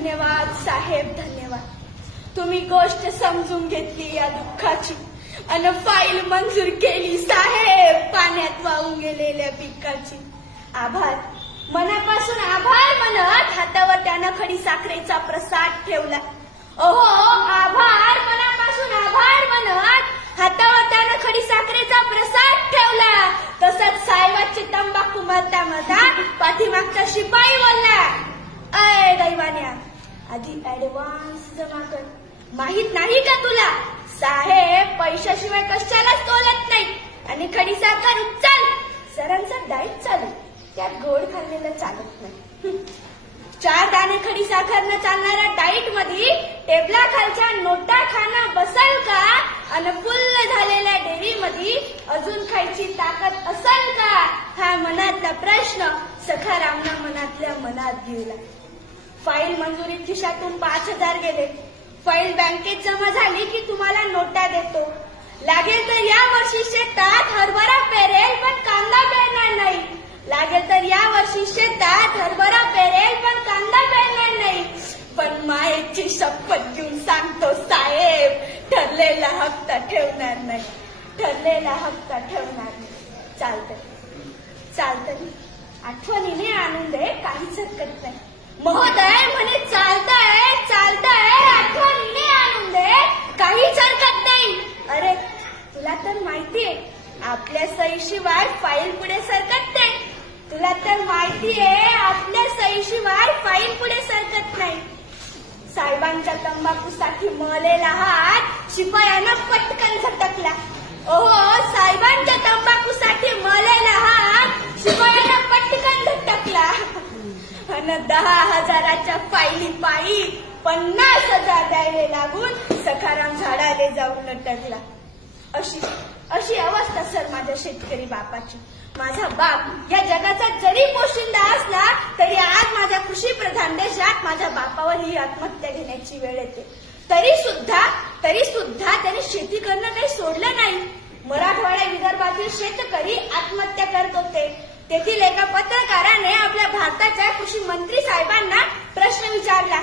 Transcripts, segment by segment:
धन्यवाद साहेब धन्यवाद तुम्ही गोष्ट समजून घेतली या दुःखाची आणि फाईल मंजूर केली साहेब पाण्यात वाहून गेलेल्या पिकाची आभार मनापासून आभार म्हणत हातावर त्यानं खडी साखरेचा प्रसाद ठेवला ओहो आभार मनापासून आभार म्हणत माझी ऍडव्हान्स जमा कर माहित नाही का तुला साहेब पैशाशिवाय कशालाच तोलत नाही आणि खडी साखर उचल सरांचा डाईट चालू त्यात गोड खाल्लेलं चालत नाही चार दाणे खडी साखर न चालणाऱ्या डाईट मध्ये टेबला खालच्या नोटा खाना बसल का आणि फुल्ल झालेल्या डेरी मध्ये अजून खायची ताकद असल का हा मनातला प्रश्न सखारामना मनातल्या मनात गेला फाईल मंजुरी शातून पाच हजार गेले फाईल बँकेत जमा झाली की तुम्हाला नोटा देतो लागेल तर या वर्षी शेतात हरभरा पेरेल पण कांदा पेरणार नाही लागेल तर या वर्षी शेतात हरभरा पेरेल पण कांदा पेरणार नाही पण मायेची शपथ घेऊन सांगतो साहेब ठरलेला हक्क ठेवणार नाही ठरलेला हक्क ठेवणार नाही चालतंय चालत आठवणीने आणून आहे काहीच हरकत नाही महोदय म्हणे चालताय चालताय आठवणीने काहीच हरकत नाही अरे तुला तर माहितीये आपल्या सईशिवाय फाईल पुढे सरकत नाही तुला तर माहितीये आपल्या सईशिवाय फाईल पुढे सरकत नाही साहेबांच्या तंबाखूसाठी मळलेला हात शिपायानं पटकन पन्नास हजार द्यायला लागून सखाराम झाडाले जाऊन लटकला अशी अशी अवस्था सर माझ्या शेतकरी बापाची माझा बाप या जगाचा जरी पोशिंदा असला तरी आज माझ्या कृषी प्रधान देशात माझ्या बापावर ही आत्महत्या घेण्याची वेळ येते तरी सुद्धा तरी सुद्धा त्यांनी शेती करणं काही सोडलं नाही मराठवाड्या विदर्भातील शेतकरी आत्महत्या करत होते तेथील एका पत्रकाराने आपल्या भारताच्या कृषी मंत्री साहेबांना प्रश्न विचारला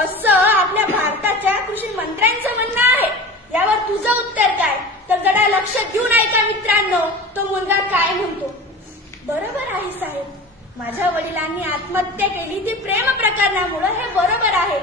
असं आपल्या भारताच्या कृषी मंत्र्यांचं म्हणणं आहे यावर तुझं उत्तर काय तर जरा लक्ष घेऊन ऐका मित्रांनो तो मुलगा काय म्हणतो बरोबर आहे साहेब माझ्या वडिलांनी आत्महत्या केली ती प्रेम प्रकरणामुळे हे बरोबर आहे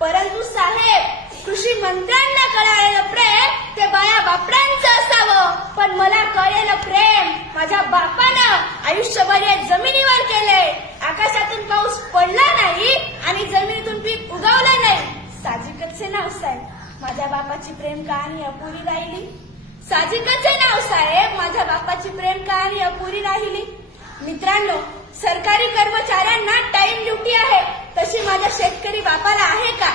परंतु साहेब कृषी मंत्र्यांना कळायला प्रेम ते बाया बापरांचं असावं पण मला कळेल प्रेम माझ्या बापानं आयुष्यभर या जमिनीवर केलंय आकाशातून पाऊस पडला नाही आणि जमिनीतून पीक उगवलं नाही साजिकच नाव साहेब माझ्या बापाची प्रेम कहाणी अपुरी राहिली साजिकच नाव साहेब माझ्या बापाची प्रेम कहाणी अपुरी राहिली मित्रांनो सरकारी कर्मचाऱ्यांना टाइम ड्युटी आहे तशी माझ्या शेतकरी बापाला आहे का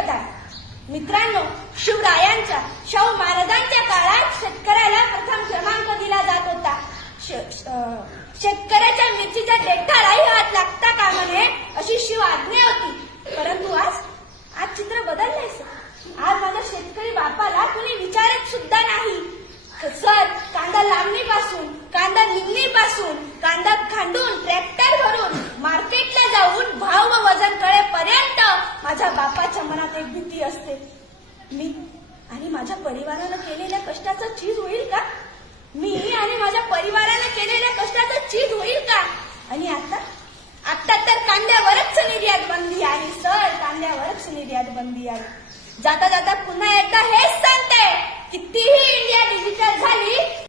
मित्रांनो शिवरायांच्या शाहू महाराजांच्या काळात शेतकऱ्याला प्रथम क्रमांक दिला जात होता शेतकऱ्याच्या मिरचीच्या देखाराही हात लागता का म्हणे अशी शिव आज्ञा होती परंतु आज आज चित्र बदललंय सर आज माझ्या शेतकरी बापाला कुणी विचारत सुद्धा नाही सर कांदा पासून कांदा निघणीपासून कांदा खांडून ट्रॅक्टर भरून मी आणि माझ्या परिवाराला केलेल्या कष्टाचा चीज होईल का मी आणि माझ्या परिवाराने केलेल्या कष्टाचा चीज होईल का आणि आता आता तर कांद्यावरच निर्यात बंदी आहे सर कांद्यावरच निर्यात बंदी आहे जाता जाता पुन्हा एकदा हेच सांगते कितीही इंडिया डिजिटल झाली